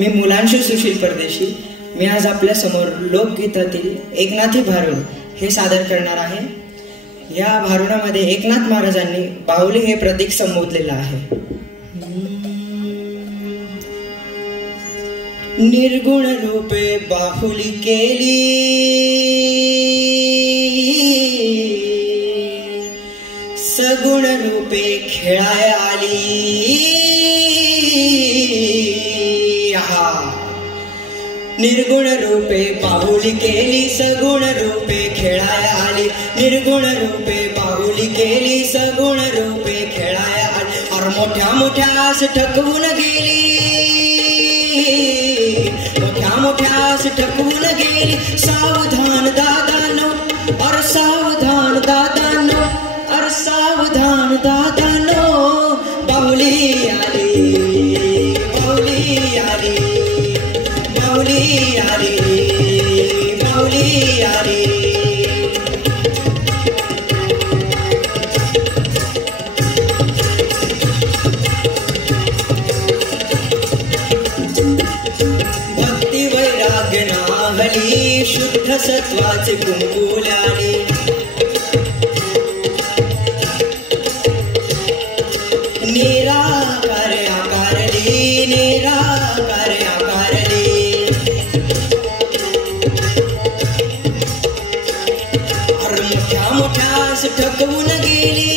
मी मुलांशी सुशील परदेशी. मी आज आपल्या समोर लोकगीतातील एकनाथी भारुड हे सादर करणार आहे. या भारुडामध्ये एकनाथ महाराजांनी बाहुली हे प्रतीक संबोधलेलं आहे. निर्गुण रूपे बाहुली केली, सगुण रूपे खेळाय आली. निर्गुण रूपे बाहुली केली, सगुण रूपे खेळाय आली. निर्गुण रूपे बाहुली केली, सगुण रूपे खेळाय आली. और मोठ्या मोठ्यास ठकवून गेली, मोठ्या मोठ्यास ठकवून गेली. सावधान दादानो, और सावधान दादानो, और सावधान दादानो. बाहुली आली, बाहुली आली, बाहुली आली, बाहुली आली. भक्ती वैराग्य नाहली, शुद्ध सत्वाचे कुंकुल्याली. निराकार आकारली, निराकार आकारली. और मोठ्या मोठ्यास ठकवून गेली,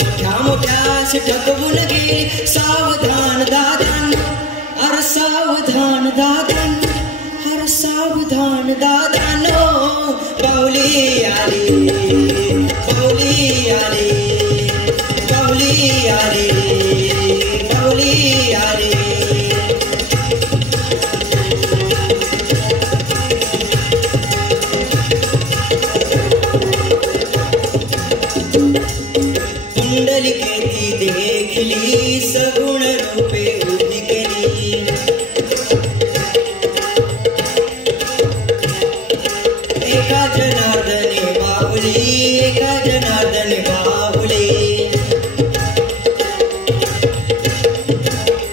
मोठ्या मोठ्यास ठकवून गेली. सावधान दादानो, और सावधान दादानो, और सावधान दादानो. बाहुली आली, बाहुली आली, बाहुली आली, बाहुली आली. पुंडलिकेती देखली, सगुण रूपे उभी केली. एका जनार्दने बाहुली, एका जनार्दने बाहुली.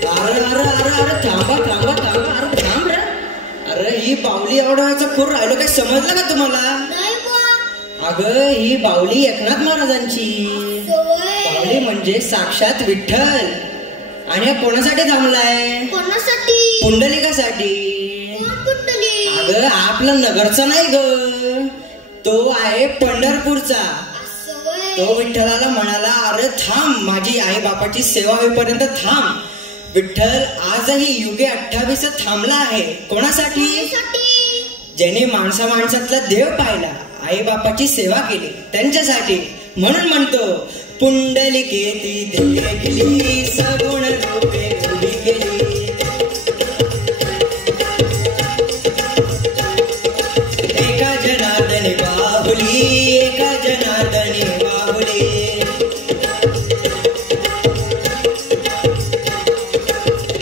अरे अरे अरे अरे थांबा थांबा थांबा, अरे थांब रे. अरे ही बाहुली आवडायचं खूर राहिलो, काय समजलं का तुम्हाला? अगं ही बाहुली एकनाथ महाराजांची. बाहुली म्हणजे साक्षात विठ्ठल. आणि कोणासाठी थांबलाय? कोणासाठी? पुंडलिकासाठी. अगं आपला नगरचा नाही ग, तो आहे पंढरपूरचा. तो विठ्ठलाला म्हणाला, अरे थांब, माझी आई बापाची सेवा होईपर्यंत थांब. विठ्ठल आजही युगे 28 थांबला आहे. कोणासाठी? ज्याने माणसा माणसातला देव पाहिला, आई बापाची सेवा केली, त्यांच्यासाठी. म्हणून म्हणतो पुंडलिकेती देखली, सगुण रूपे उभी केली. एका जनार्दने बाहुली, एका जनार्दने बाहुली.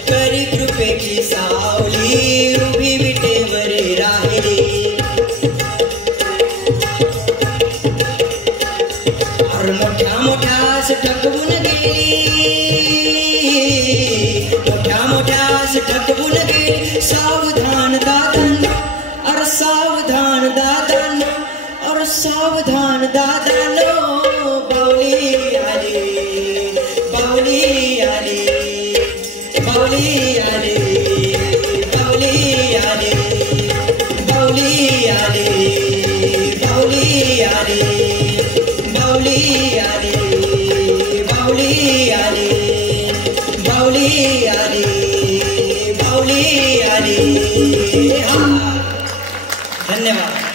करी कृपेची सावली, उभी विटेवरी राहिली. मोठ्या मोठ्यास ठकवून गेली, मोठ्या मोठ्यास ठकवून गेली. सावधान दादानो, और सावधान दादानो, और सावधान दादानो. बाहुली आली, बाहुली आली, बाहुली आली, बाहुली आली, बाहुली आली, बाहुली आली, बाहुली आली, बाहुली आली, बाहुली आली, बाहुली आली. धन्यवाद.